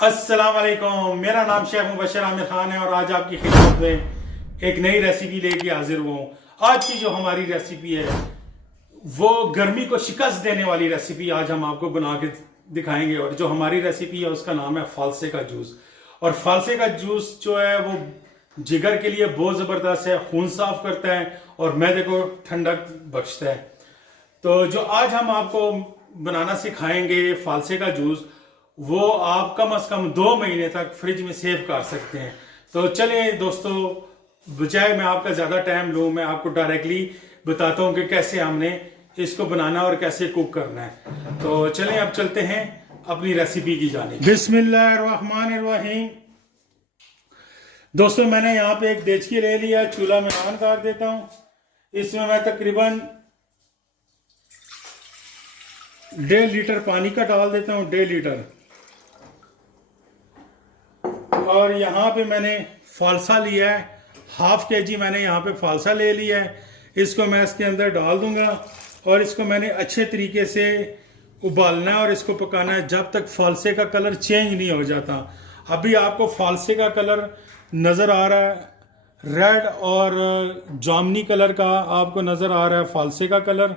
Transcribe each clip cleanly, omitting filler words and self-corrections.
अस्सलाम वालेकुम। मेरा नाम शेख मुबशर आमिर खान है और आज आपकी खिदमत में एक नई रेसिपी लेके हाजिर हुआ हूँ। आज की जो हमारी रेसिपी है वो गर्मी को शिकस्त देने वाली रेसिपी आज हम आपको बना के दिखाएंगे। और जो हमारी रेसिपी है उसका नाम है फालसे का जूस। और फालसे का जूस जो है वो जिगर के लिए बहुत ज़बरदस्त है, खून साफ करता है और मैदे को ठंडक बख्शता है। तो जो आज हम आपको बनाना सिखाएंगे फालसे का जूस, वो आप कम से कम 2 महीने तक फ्रिज में सेव कर सकते हैं। तो चलें दोस्तों, बजाय मैं आपका ज़्यादा टाइम लूँ, मैं आपको डायरेक्टली बताता हूँ कि कैसे हमने इसको बनाना और कैसे कुक करना है। तो चलें अब चलते हैं अपनी रेसिपी की जानिब। बिस्मिल्लाहिर्रहमानिर्रहीम। दोस्तों, मैंने यहाँ पे एक देचकी ले लिया, चूल्हा में ऑन कर देता हूँ। इसमें मैं तकरीबन 1.5 लीटर पानी का डाल देता हूँ, 1.5 लीटर। और यहाँ पे मैंने फालसा लिया है, 1/2 kg मैंने यहाँ पे फालसा ले लिया है। इसको मैं इसके अंदर डाल दूंगा और इसको मैंने अच्छे तरीके से उबालना है और इसको पकाना है जब तक फालसे का कलर चेंज नहीं हो जाता। अभी आपको फालसे का कलर नज़र आ रहा है, रेड और जामनी कलर का आपको नज़र आ रहा है फालसे का कलर।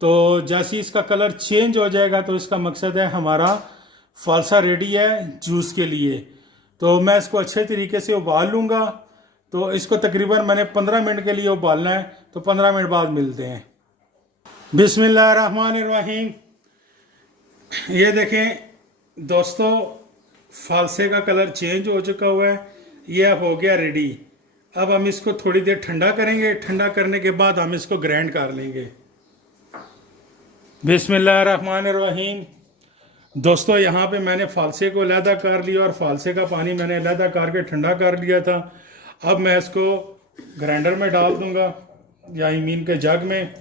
तो जैसे इसका कलर चेंज हो जाएगा तो इसका मकसद है हमारा फालसा रेडी है जूस के लिए। तो मैं इसको अच्छे तरीके से उबाल लूँगा। तो इसको तकरीबन मैंने 15 मिनट के लिए उबालना है। तो 15 मिनट बाद मिलते हैं। बिस्मिल्लाहिर्रहमानिर्रहीम। ये देखें दोस्तों, फालसे का कलर चेंज हो चुका हुआ है, यह हो गया रेडी। अब हम इसको थोड़ी देर ठंडा करेंगे। ठंडा करने के बाद हम इसको ग्राइंड कर लेंगे। बिस्मिल्लाहिर्रहमानिर्रहीम। दोस्तों, यहाँ पे मैंने फालसे को अलहदा कर लिया और फालसे का पानी मैंने अलहदा करके ठंडा कर लिया था। अब मैं इसको ग्राइंडर में डाल दूंगा या मीन के जग में।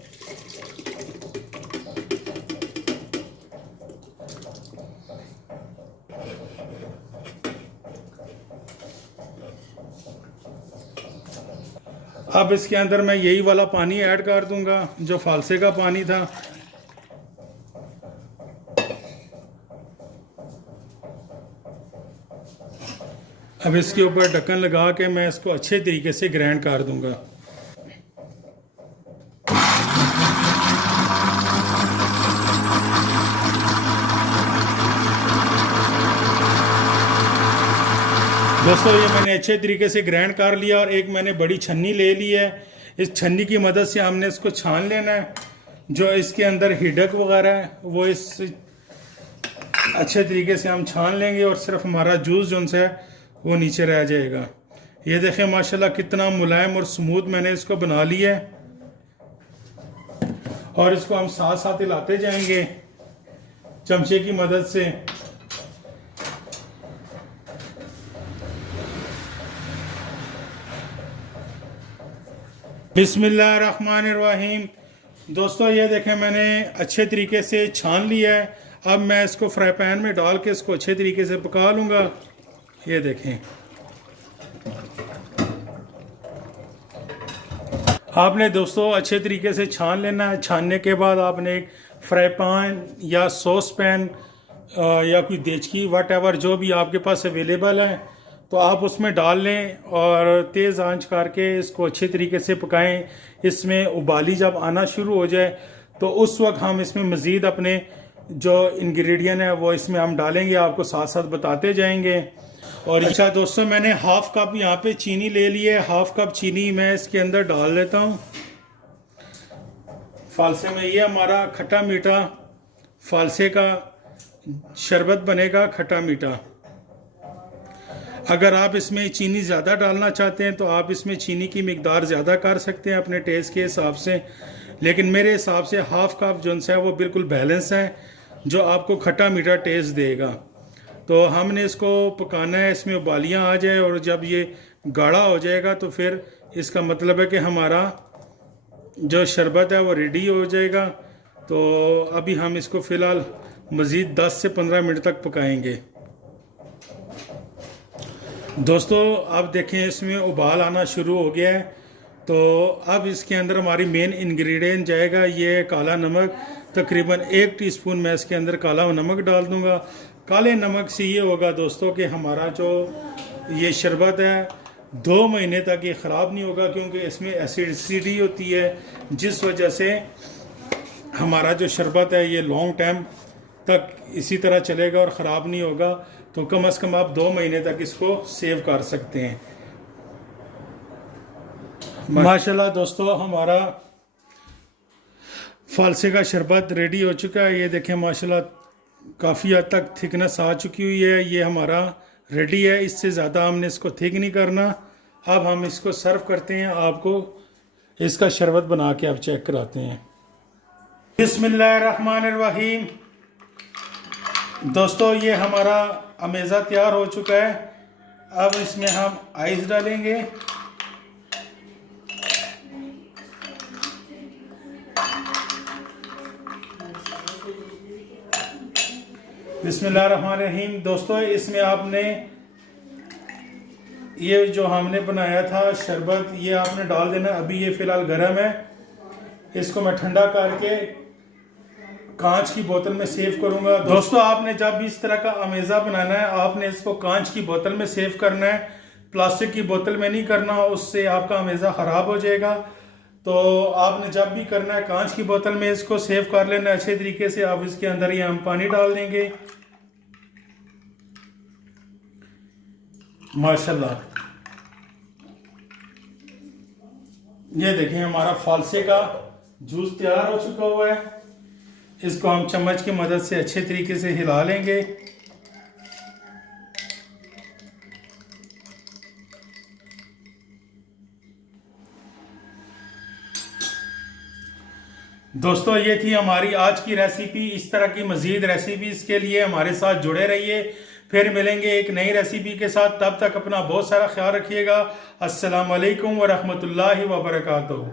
अब इसके अंदर मैं यही वाला पानी ऐड कर दूंगा जो फालसे का पानी था। अब इसके ऊपर ढक्कन लगा के मैं इसको अच्छे तरीके से ग्राइंड कर दूंगा। दोस्तों, ये मैंने अच्छे तरीके से ग्राइंड कर लिया और एक मैंने बड़ी छन्नी ले ली है। इस छन्नी की मदद से हमने इसको छान लेना है। जो इसके अंदर हिडक वगैरह है वो इस अच्छे तरीके से हम छान लेंगे और सिर्फ हमारा जूस जो है वो नीचे रह जाएगा। ये देखें माशाल्लाह कितना मुलायम और स्मूथ मैंने इसको बना लिया है। और इसको हम साथ साथ हिलाते जाएंगे चमचे की मदद से। बिस्मिल्लाहिर्रहमानिर्रहीम। दोस्तों, ये देखें मैंने अच्छे तरीके से छान लिया है। अब मैं इसको फ्राई पैन में डाल के इसको अच्छे तरीके से पका लूँगा। ये देखें, आपने दोस्तों अच्छे तरीके से छान लेना है। छानने के बाद आपने एक फ्राई पैन या सॉस पैन या कोई देचकी वट जो भी आपके पास अवेलेबल है तो आप उसमें डाल लें और तेज़ आंच करके इसको अच्छे तरीके से पकाएं। इसमें उबाली जब आना शुरू हो जाए तो उस वक्त हम इसमें मज़ीद अपने जो इंग्रेडिएंट है वो इसमें हम डालेंगे, आपको साथ साथ बताते जाएंगे। और अच्छा दोस्तों, मैंने 1/2 कप यहाँ पे चीनी ले ली है। 1/2 कप चीनी मैं इसके अंदर डाल लेता हूँ। फालसे में ये हमारा खट्टा मीठा फालसे का शरबत बनेगा, खट्टा मीठा। अगर आप इसमें चीनी ज़्यादा डालना चाहते हैं तो आप इसमें चीनी की मिकदार ज़्यादा कर सकते हैं अपने टेस्ट के हिसाब से। लेकिन मेरे हिसाब से 1/2 कप जो है वो बिल्कुल बैलेंस है, जो आपको खट्टा मीठा टेस्ट देगा। तो हमने इसको पकाना है, इसमें उबालियाँ आ जाए और जब ये गाढ़ा हो जाएगा तो फिर इसका मतलब है कि हमारा जो शरबत है वो रेडी हो जाएगा। तो अभी हम इसको फ़िलहाल मज़ीद 10 से 15 मिनट तक पकाएंगे। दोस्तों, आप देखें इसमें उबाल आना शुरू हो गया है। तो अब इसके अंदर हमारी मेन इंग्रेडिएंट जाएगा ये काला नमक। तकरीबन 1 टीस्पून मैं इसके अंदर काला नमक डाल दूंगा काले नमक से ये होगा दोस्तों कि हमारा जो ये शरबत है 2 महीने तक ये ख़राब नहीं होगा, क्योंकि इसमें एसिडिटी होती है, जिस वजह से हमारा जो शरबत है ये लॉन्ग टाइम तक इसी तरह चलेगा और ख़राब नहीं होगा। तो कम से कम आप 2 महीने तक इसको सेव कर सकते हैं। माशाल्लाह दोस्तों, हमारा फालसे का शरबत रेडी हो चुका है। ये देखें माशाल्लाह काफ़ी हद तक थिकनेस आ चुकी हुई है। ये हमारा रेडी है, इससे ज़्यादा हमने इसको थिक नहीं करना। अब हम इसको सर्व करते हैं, आपको इसका शरबत बना के अब चेक कराते हैं। बिस्मिल्लाहिर्रहमानिर्रहीम। दोस्तों, ये हमारा अमेज़ा तैयार हो चुका है। अब इसमें हम आइस डालेंगे। बिस्मिल्लाहिर्रहमानिर्रहीम। दोस्तों, इसमें आपने ये जो हमने बनाया था शरबत, ये आपने डाल देना। अभी ये फ़िलहाल गर्म है, इसको मैं ठंडा करके कांच की बोतल में सेव करूंगा। दोस्तों, आपने जब भी इस तरह का अमेज़ा बनाना है, आपने इसको कांच की बोतल में सेव करना है, प्लास्टिक की बोतल में नहीं करना, उससे आपका अमेज़ा ख़राब हो जाएगा। तो आपने जब भी करना है कांच की बोतल में इसको सेव कर लेना अच्छे तरीके से। अब इसके अंदर ये हम पानी डाल देंगे। माशाल्लाह, ये देखें हमारा फालसे का जूस तैयार हो चुका हुआ है। इसको हम चम्मच की मदद से अच्छे तरीके से हिला लेंगे। दोस्तों, ये थी हमारी आज की रेसिपी। इस तरह की मज़ीद रेसिपीज़ के लिए हमारे साथ जुड़े रहिए। फिर मिलेंगे एक नई रेसिपी के साथ। तब तक अपना बहुत सारा ख्याल रखिएगा। अस्सलाम वालेकुम व रहमतुल्लाहि व बरकातुहू।